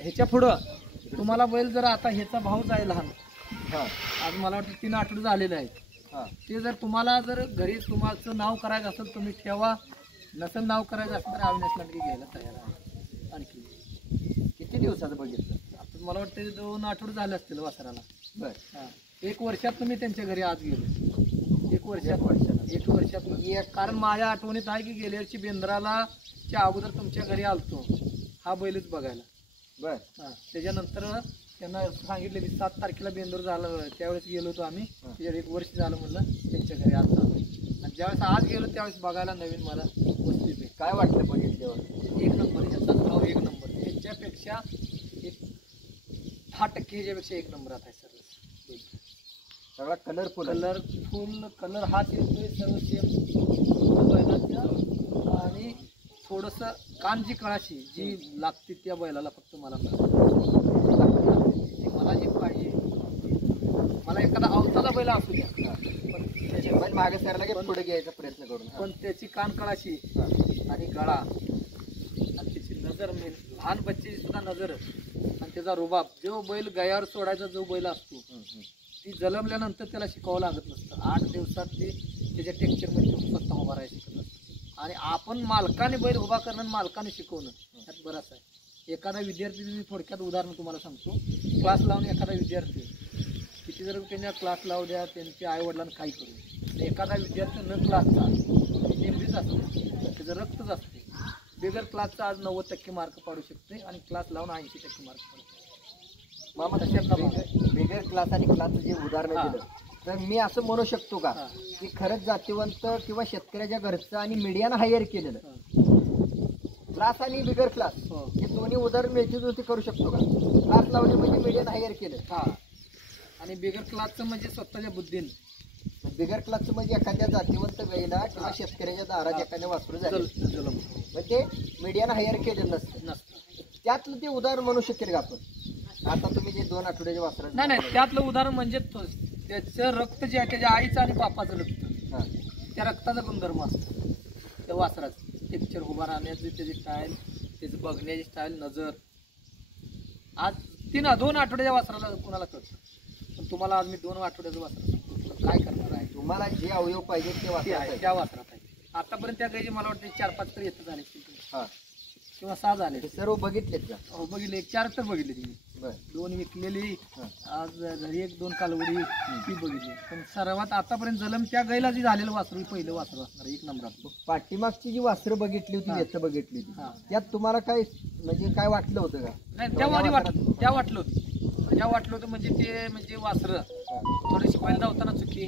ह्याच्या पुढं तुम्हाला बैल जर आता ह्याचा भाव जाय लहान हां आज मला वाटतं 3 आठवडे झालेले आहेत हां ते जर तुम्हाला जर घरी तुमचं नाव करायचं असेल तुम्ही ठेवा नसेल नाव करायचं असेल तर अविनाश लांडगे घ्यायला तयार आहे आणखी किती दिवसाचं बघितलं? आता मला वाटतं 2 आठवडे झाले असतील वासराला बर हां 1 वर्षात तुम्ही त्यांच्या घरी आज गेलो 1 वर्षात कारण माझ्या आठवणीत आहे की गेल्या वर्षी बेंद्राला च्या अगोदर तुमच्या घरी आलतो हा बैलच बघायला बर हां त्याच्यानंतर त्यांना सांगितले की 7 तारखेला बेंदूर झालं त्यावेळेस गेलो होतो आम्ही त्याच्यात 1 वर्ष झालं म्हणलं त्यांच्या घरी आलतो आणि ज्यावेळेस आज गेलो त्यावेळेस बघायला नवीन मला वस्ती आहे काय वाटलं बघितल्यावर? 1 नंबर ह्याचा भाव 1 नंबर ह्याच्यापेक्षा 10% ह्याच्यापेक्षा 1 नंबरात आहे सर सगळा कलरफुल कलर हाच येतोय सर्व सेम बैलाच्या आणि थोडंसं कान जी कळाशी जी लागते त्या बैलाला फक्त मला मला जी पाहिजे मला एखादा अवताचा बैल असू द्या पण त्याच्या मागे सरायला पुढे घ्यायचा प्रयत्न करून पण त्याची कान कळाशी आणि गळा आणि त्याची नजर लहान बच्चेची सुद्धा नजर आणि त्याचा रुबाब जो बैल गयावर सोडायचा जो बैल असतो ती जन्मल्यानंतर त्याला शिकावं लागत नसतं 8 दिवसात ती त्याच्या टेक्चरमध्ये स्वतः उभा राहायला शिकत असतं आणि आपण मालकाने बैल उभा करणं मालकाने शिकवणं त्यात बराच आहे एखादा विद्यार्थी मी थोडक्यात उदाहरण तुम्हाला सांगतो क्लास लावून एखादा विद्यार्थी किती जर त्यांना क्लास लावू द्या त्यांच्या आईवडिलांना काही करू एखादा विद्यार्थी न क्लासचा नेहमीच असते त्याचं रक्तच असते बिगर क्लासचा आज 90% मार्क पाडू शकते आणि क्लास लावून 80% मार्क पाडू शकते मामा तशातला बिगर क्लास आणि क्लासचं जे उदाहरण दिलं तर मी असं म्हणू शकतो का की खरंच जातीवंत किंवा शेतकऱ्याच्या घरचं आणि मीडियानं हायर केलेलं क्लास आणि बिगर क्लास हे दोन्ही उदाहरण मिळते करू शकतो का? क्लास लावणे म्हणजे मीडियानं हायर केलं हा आणि बिगर क्लासचं म्हणजे स्वतःच्या बुद्धीने बिगर क्लासचं म्हणजे एखाद्या जातीवंत गाईला किंवा शेतकऱ्याच्या दारात एखाद्या वासरू झालं मग ते मीडियानं हायर केलेलं नसतं त्यातलं ते उदाहरण म्हणू शकेल का आपण? आता तुम्ही जे 2 आठवड्याचे वासर नाही त्यातलं उदाहरण म्हणजे त्याचं रक्त जे आहे त्याच्या आईचं आणि बापाचं रक्त त्या रक्ताचा गुणधर्म असतो त्या वासराचं टेक्चर उभा राहण्याची त्याची स्टाईल त्याचं बघण्याची स्टाईल नजर आज 2 आठवड्याच्या वासराला कोणाला कळतं पण तुम्हाला आज मी 2 आठवड्याचं वासर सांगतो काय करणार आहे तुम्हाला जे अवयव पाहिजे ते वासर त्या वासरात आहे आतापर्यंत त्या गायचे मला वाटतं 4-5 तर येत झाले हां किंवा 6 झाले सर्व बघितलेत का? हो बघितले 4 तर बघितले तुम्ही बरं 2 विकलेली आज घरी 1-2 कालवडी ती बघितली पण सर्वात आतापर्यंत जलम त्या गायला जी झालेलं वासरू पहिलं वासरू असणार 1 नंबरात पाठीमागची जी वासरं बघितली होती येतं बघितली होती त्यात तुम्हाला काय म्हणजे काय वाटलं होतं का? नाही त्या वाटलं होतं म्हणजे ते म्हणजे वासरं थोडीशी बैल धावताना चुकी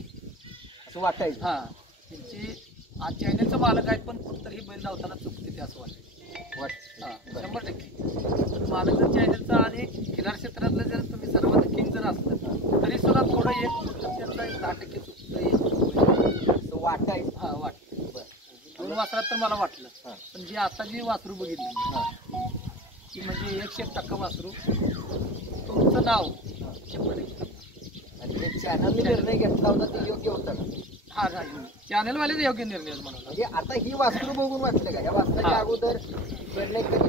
असं वाटायचं हा त्यांची आज चॅनलचं मालक आहेत पण कुठतरी बैल धावताना चुकते ते असं वाटतं 100% मालक जर चॅनलचा आणि खिलार क्षेत्रातलं जर तुम्ही सर्वात किंग जर असलं तरी सुद्धा थोडं त्यांचा 10% चुकतं वाटायचं हा वाटलं बरं 2 वासरात तर मला वाटलं पण जी आता जी वासरू बघितली ती म्हणजे 100% वासरू तुमचं नाव 100% आणि ते चॅनलने निर्णय घेतला होता ते योग्य होता का? हा चॅनलवाले योग्य निर्णय मला म्हणजे आता ही वासरू बघून वाटलं का? या वासराच्या अगोदर निर्णय कधी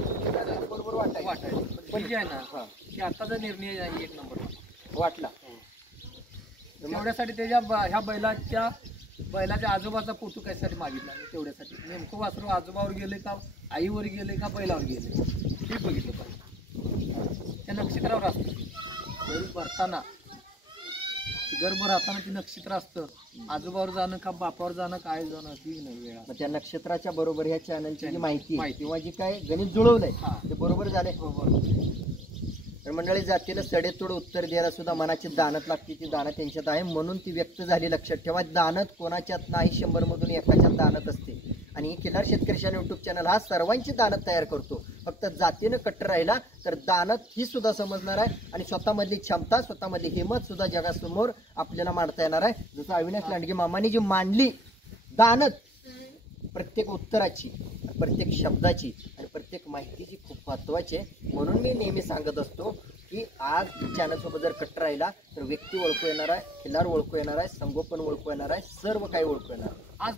बरोबर वाटायचं पण जे आहे ना की आताचा निर्णय आहे 1 नंबर वाटला तेवढ्यासाठी त्याच्या ह्या बैलाच्या आजोबाचा फोटो कशासाठी मागितला मी तेवढ्यासाठी नेमकं वासरू आजोबावर गेले का आईवर गेले का बैलावर गेले ते बघितलं पाहिजे त्या नक्षत्रावर असतं बैल भरताना गर्भ राहताना ती नक्षत्र असतं आजोबावर जाणं का बापावर जाणं काय जाणं ती नाही वेळ त्या नक्षत्राच्या बरोबर ह्या चॅनलची जी माहिती किंवा जी काय गणित जुळवलंय ते बरोबर झाले तर मंडळी जातीला सडेतोड उत्तर द्यायला सुद्धा मनाची दानत लागते ती दानत त्यांच्यात आहे म्हणून ती व्यक्त झाली लक्षात ठेवा दानत कोणाच्यात नाही 100 मधून एकाच्यात दानत असते आणि खिलार शेतकरी यूट्यूब चॅनल हा सर्वांची दानत तयार करतो फक्त जातीनं कट्टर राहिला तर दानत ही सुद्धा समजणार आहे आणि स्वतःमधली क्षमता स्वतःमधली हिंमत सुद्धा जगासमोर आपल्याला मांडता येणार आहे जसं अविनाश लांडगे मामांनी जी मांडली दानत प्रत्येक उत्तराची प्रत्येक शब्दाची आणि प्रत्येक माहितीची खूप महत्त्वाची आहे म्हणून मी नेहमी सांगत असतो की आज चॅनलसोबत जर कट्टर राहिला तर व्यक्ती ओळखू येणार आहे खिलार ओळखू येणार आहे संगोपन ओळखू येणार आहे सर्व काही ओळखू येणार आहे आज